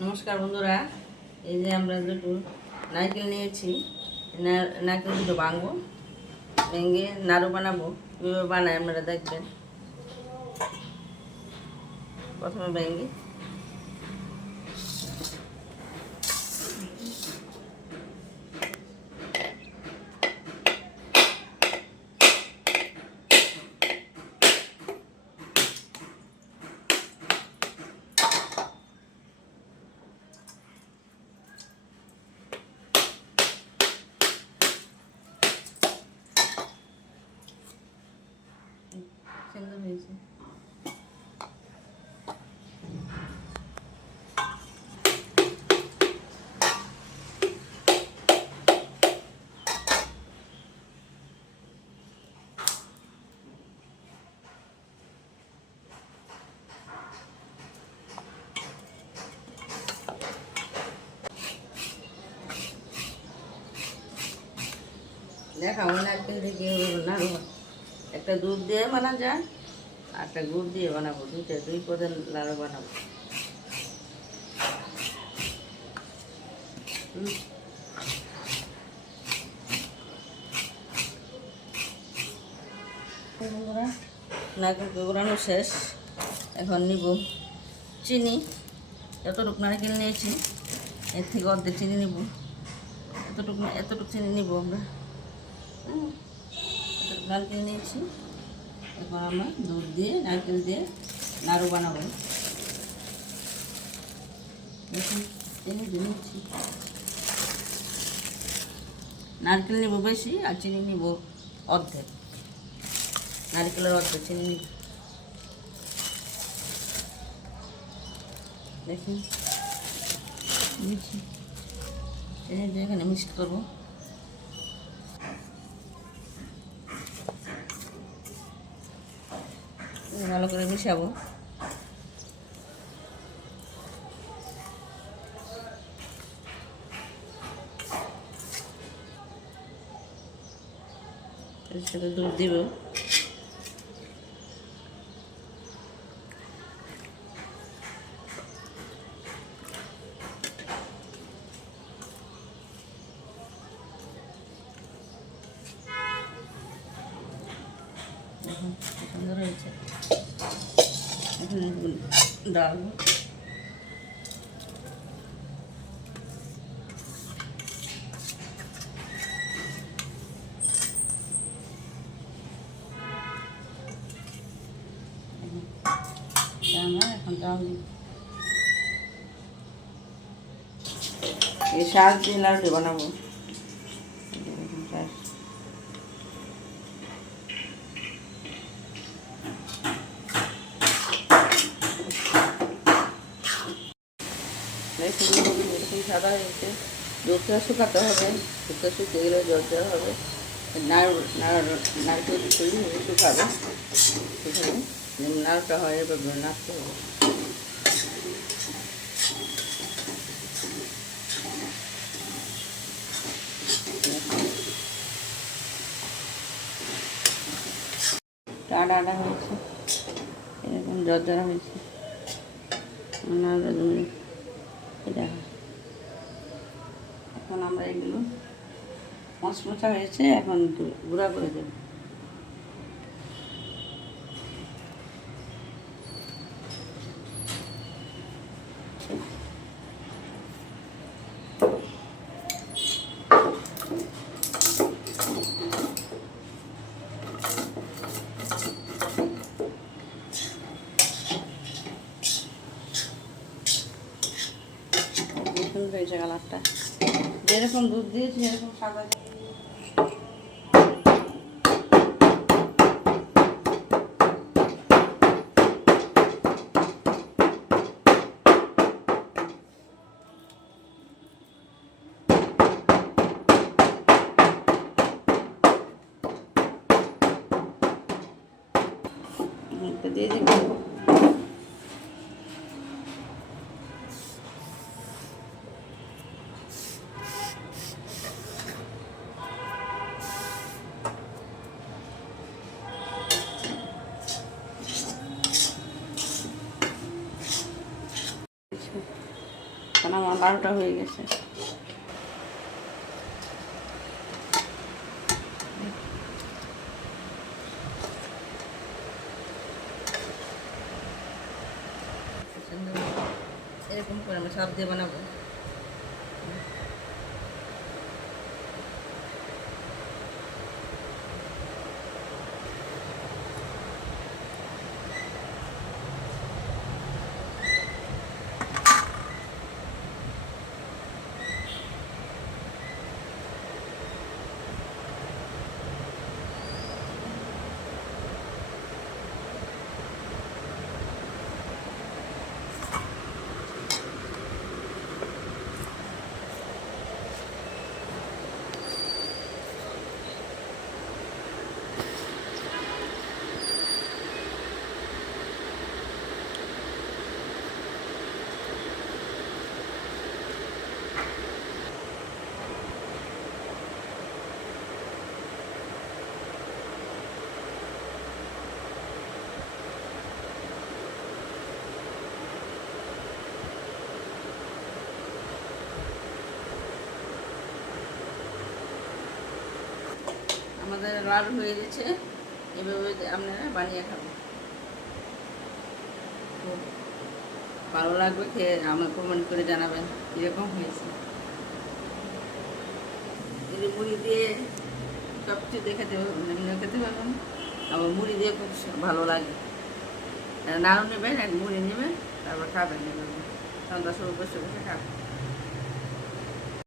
নমস্কার বন্ধুরা, এই যে আমরা দুটো নারকেল নিয়েছি। নারকেল দুটো ভাঙবো, ভেঙে নাড়ু বানাবো। কীভাবে বানাই আপনারা দেখবেন। প্রথমে ভেঙে সুন্দর হয়েছে। দেখাবো নারকেল দিয়ে কীভাবে নাড়ু। একটা দুধ দিয়ে বানা যায়, আর একটা গুড় দিয়ে বানাবো। দুই পদের নাড়ু বানাবো। নারকেল ঘোরানো শেষ। এখন নিব চিনি। এতটুকু নারকেল নিয়েছি, এর থেকে অর্ধেক চিনি নিব। এতটুকু চিনি নিব আমরা। এতটুকু নারকেল নিয়েছি। এখন আমরা দুধ দিয়ে নারকেল দিয়ে নাড়ু বানাবো। দেখুন চিনি দিয়ে নিচ্ছি। নারকেল নিব বেশি, আর চিনি নিব অর্ধেক। নারকেলের অর্ধেক চিনি নিব। দেখুন চিনি দিয়ে এখানে মিক্সড করবো। ভালো করে মিশাবো। এর সাথে দুধ দিব। সুন্দর হয়েছে। এখন ডাল এখন ডাল এই শাক দিয়ে লাড়ু বানাবো। এরকম সাদা হয়েছে। দুধটা শুকাতে হবে। দুধটা শুকিয়ে গেলে জল দেওয়া হবে। নারকেল শুকাবে। শুকাবে নাড়ুটা হয়, এভাবে নাড়তে হবে। টানা হয়েছে, এরকম জর্জরা হয়েছে। এখন আমরা এগুলো মশমশা হয়েছে, এখন গুঁড়া করে দেব। সুন্দর হয়েছে কালারটা। যেরকম দুধ দিয়েছি সেরকম সাদা দিয়ে দিব। কারণ আমার 12টা হয়ে গেছে। এরকম করে আমি সাপ দিয়ে বানাবো। আমাদের লাড়ু হয়ে গেছে, এভাবে আপনারা বানিয়ে খাবেন, খুব ভালো লাগবে খেয়ে। আমাকে কমেন্ট করে জানাবেন কীরকম হয়েছে। যদি মুড়ি দিয়ে সব কিছু খেতে খেতে পারবেন, আবার মুড়ি দিয়ে খুব ভালো লাগে। নাড়ু নেবেন, এক মুড়ি নেবেন, তারপর খাবেন, সন্ধ্যা শুরু বসে বসে খাবেন।